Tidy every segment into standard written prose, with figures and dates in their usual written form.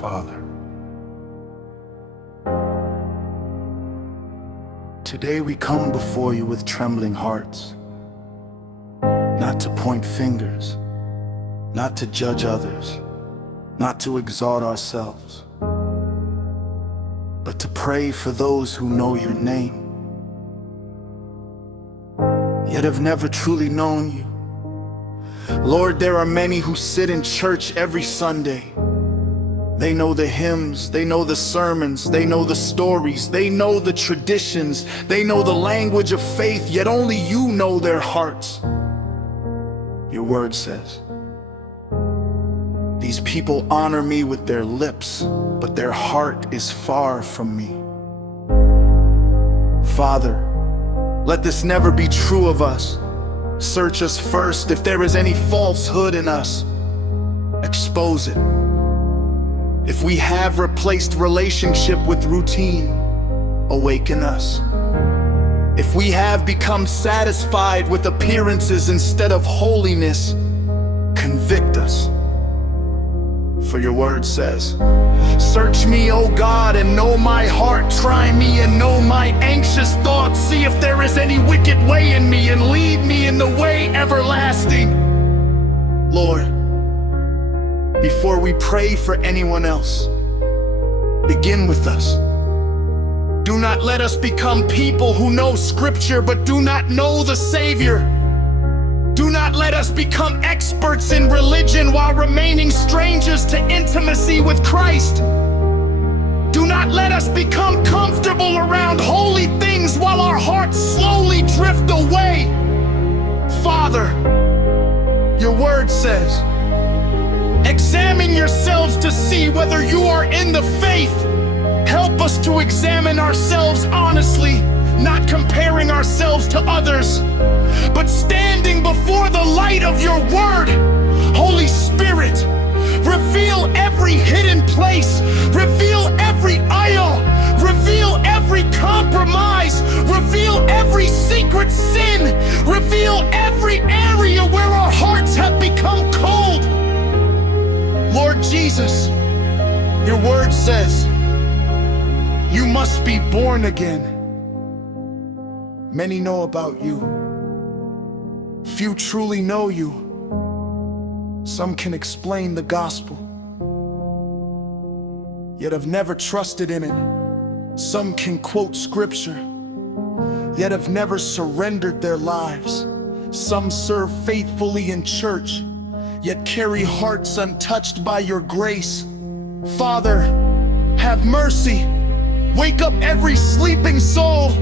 Father, today we come before you with trembling hearts, not to point fingers, not to judge others, not to exalt ourselves, but to pray for those who know your name, yet have never truly known you. Lord, there are many who sit in church every Sunday. They know the hymns, they know the sermons, they know the stories, they know the traditions, they know the language of faith, yet only you know their hearts. Your word says, these people honor me with their lips, but their heart is far from me. Father, let this never be true of us. Search us first. If there is any falsehood in us, expose it. If we have replaced relationship with routine, awaken us. If we have become satisfied with appearances instead of holiness, convict us. For your word says, search me, O God, and know my heart. Try me and know my anxious thoughts. See if there is any wicked way in me, and lead me in the way everlasting. Lord, before we pray for anyone else, begin with us. Do not let us become people who know Scripture but do not know the Savior. Do not let us become experts in religion while remaining strangers to intimacy with Christ. Do not let us become comfortable around holy things while our hearts slowly drift away. Father, your word says, examine yourselves to see whether you are in the faith. Help us to examine ourselves honestly, not comparing ourselves to others, but standing before the light of your word. Holy Spirit, reveal every hidden place, reveal every idol, reveal every compromise, reveal every secret sin, reveal every area where our hearts have become cold. Lord Jesus, your word says, you must be born again. Many know about you. Few truly know you. Some can explain the gospel, yet have never trusted in it. Some can quote scripture, yet have never surrendered their lives. Some serve faithfully in church, yet carry hearts untouched by your grace. Father, have mercy. Wake up every sleeping soul.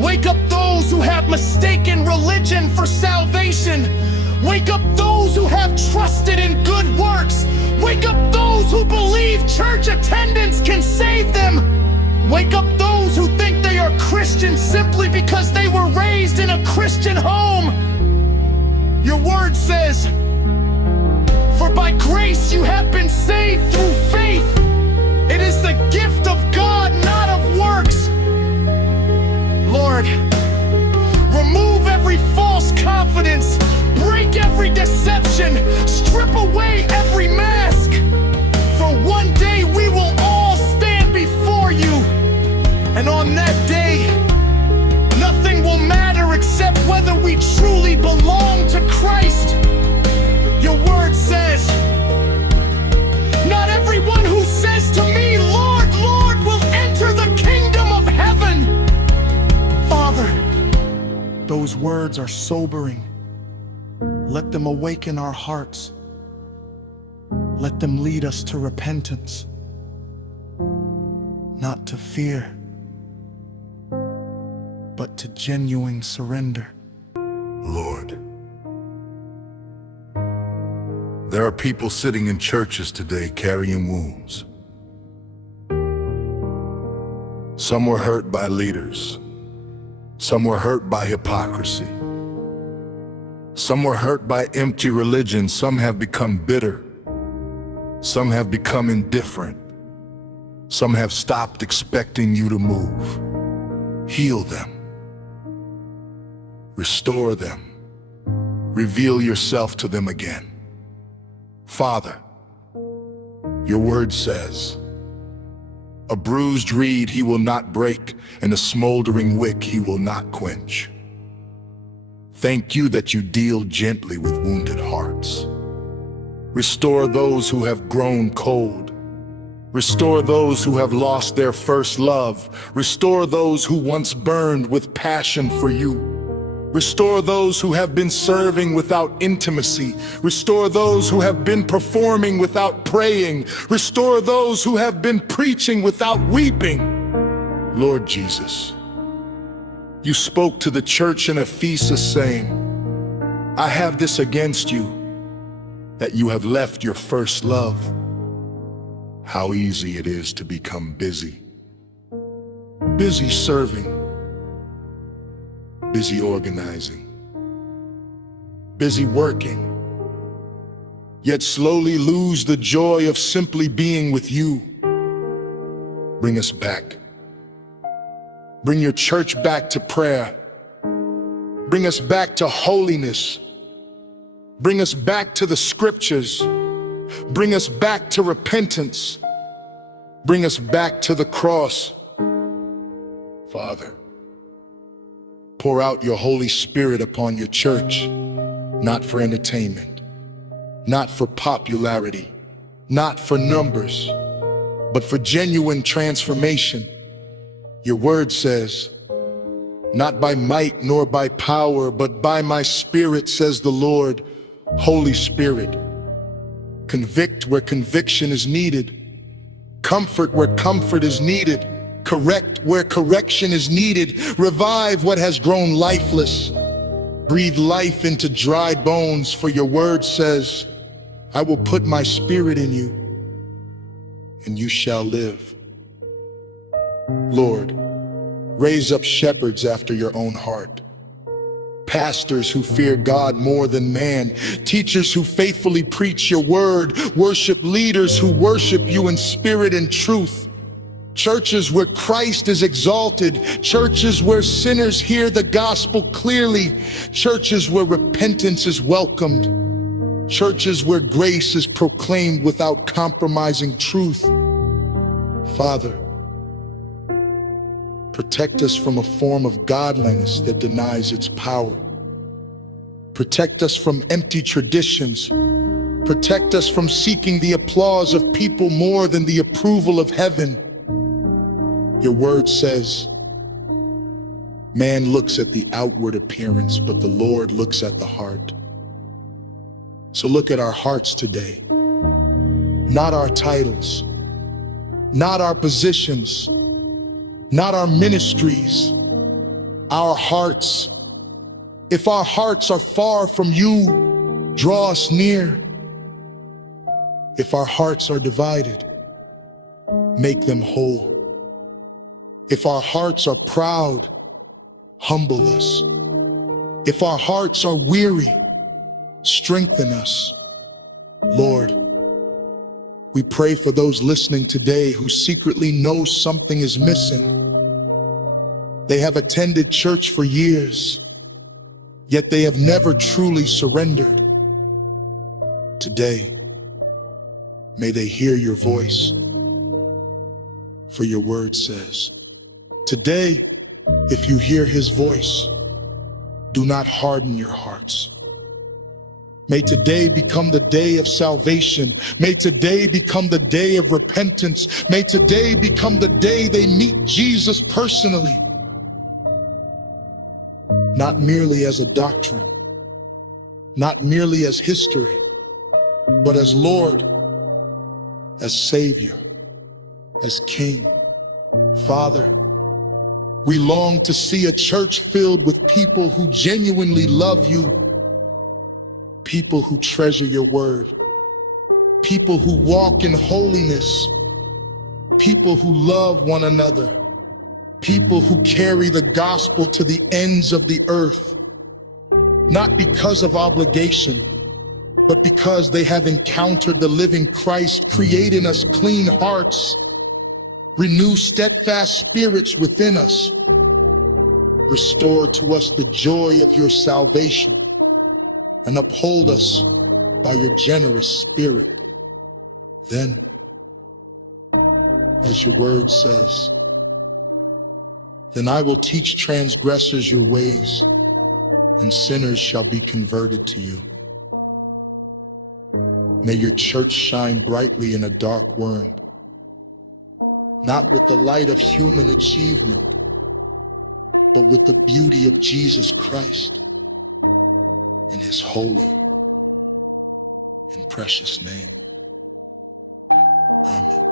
Wake up those who have mistaken religion for salvation. Wake up those who have trusted in good works. Wake up those who believe church attendance can save them. Wake up those who think they are Christians simply because they were raised in a Christian home. Your word says, for by grace you have been saved through faith. It is the gift of God, not of works. Lord, remove every false confidence, break every deception, strip away every mask. For one day we will all stand before you, and on that day, nothing will matter except whether we truly belong to Christ. Your word says, not everyone who says to me, Lord, Lord, will enter the kingdom of heaven. Father, those words are sobering. Let them awaken our hearts. Let them lead us to repentance, not to fear, but to genuine surrender. Lord, there are people sitting in churches today carrying wounds. Some were hurt by leaders. Some were hurt by hypocrisy. Some were hurt by empty religion. Some have become bitter. Some have become indifferent. Some have stopped expecting you to move. Heal them. Restore them. Reveal yourself to them again. Father, Your word says, a bruised reed he will not break, and a smoldering wick he will not quench. Thank you that you deal gently with wounded hearts. Restore those who have grown cold. Restore those who have lost their first love. Restore those who once burned with passion for you. Restore those who have been serving without intimacy. Restore those who have been performing without praying. Restore those who have been preaching without weeping. Lord Jesus, you spoke to the church in Ephesus saying, I have this against you, that you have left your first love. How easy it is to become busy. Busy serving. Busy organizing, busy working, yet slowly lose the joy of simply being with you. Bring us back. Bring your church back to prayer. Bring us back to holiness. Bring us back to the scriptures. Bring us back to repentance. Bring us back to the cross. Father, pour out your Holy Spirit upon your church, not for entertainment, not for popularity, not for numbers, but for genuine transformation. Your word says, not by might nor by power, but by my Spirit, says the Lord. Holy Spirit, convict where conviction is needed, comfort where comfort is needed, correct where correction is needed, revive what has grown lifeless, breathe life into dry bones, for your word says, I will put my spirit in you, and you shall live. Lord, raise up shepherds after your own heart, pastors who fear God more than man, teachers who faithfully preach your word, worship leaders who worship you in spirit and truth, churches where Christ is exalted, churches where sinners hear the gospel clearly, churches where repentance is welcomed, churches where grace is proclaimed without compromising truth. Father, protect us from a form of godliness that denies its power. Protect us from empty traditions. Protect us from seeking the applause of people more than the approval of heaven. Your word says, man looks at the outward appearance, but the Lord looks at the heart. So look at our hearts today, not our titles, not our positions, not our ministries, our hearts. If our hearts are far from you, draw us near. If our hearts are divided, make them whole. If our hearts are proud, humble us. If our hearts are weary, strengthen us. Lord, we pray for those listening today who secretly know something is missing. They have attended church for years, yet they have never truly surrendered. Today, may they hear your voice, for your word says, today, if you hear his voice, do not harden your hearts. May today become the day of salvation. May today become the day of repentance. May today become the day they meet Jesus personally. Not merely as a doctrine, not merely as history, but as Lord, as Savior, as King. Father, we long to see a church filled with people who genuinely love you, people who treasure your word, people who walk in holiness, people who love one another, people who carry the gospel to the ends of the earth, not because of obligation, but because they have encountered the living Christ. Create in us clean hearts, renew steadfast spirits within us, restore to us the joy of your salvation, and uphold us by your generous spirit. Then as your word says. Then I will teach transgressors your ways, and sinners shall be converted to you. May your church shine brightly in a dark world, not with the light of human achievement, but with the beauty of Jesus Christ in his holy and precious name. Amen.